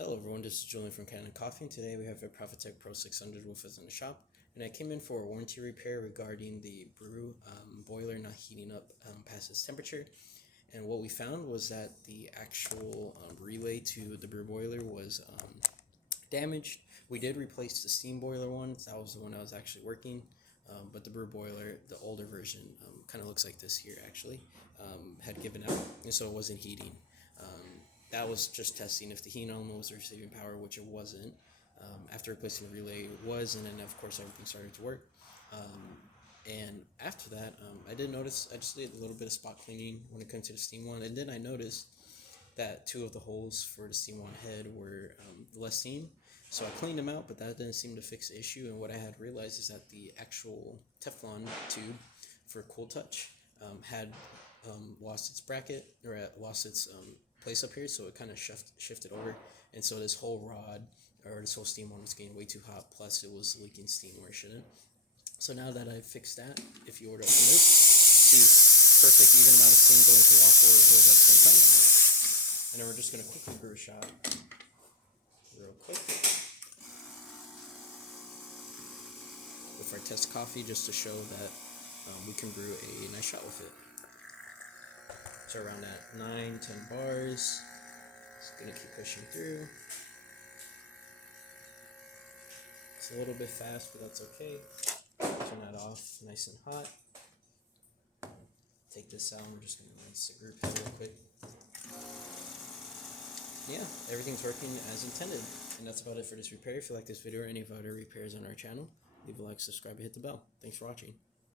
Hello everyone, this is Julian from Kanen Coffee, and today we have a Profitec Pro 600 with us in the shop. And I came in for a warranty repair regarding the brew boiler not heating up past its temperature. And what we found was that the actual relay to the brew boiler was damaged. We did replace the steam boiler one, that was the one that was actually working. But the brew boiler, the older version, kind of looks like this here actually, had given out, and so it wasn't heating. That was just testing if the heating element was receiving power, which it wasn't. After replacing the relay, it was, and then of course everything started to work. And after that, I did notice, I just did a little bit of spot cleaning when it comes to the steam one, and then I noticed that two of the holes for the steam one head were less steam. So I cleaned them out, but that didn't seem to fix the issue. And what I had realized is that the actual Teflon tube for Cool Touch had lost its bracket, or lost its place up here, so it kind of shifted over. And so this whole rod, or this whole steam one, was getting way too hot, plus it was leaking steam where it shouldn't. So now that I've fixed that, if you order from this, see perfect even amount of steam going through all four of the holes at the same time. And then we're just going to quickly brew a shot real quick with our test coffee, just to show that we can brew a nice shot with it. So around that 9-10 bars, it's going to keep pushing through. It's a little bit fast, but that's okay. Turn that off nice and hot. Take this out, we're just going to rinse the group here real quick. Yeah, everything's working as intended. And that's about it for this repair. If you like this video or any of our other repairs on our channel, leave a like, subscribe, and hit the bell. Thanks for watching.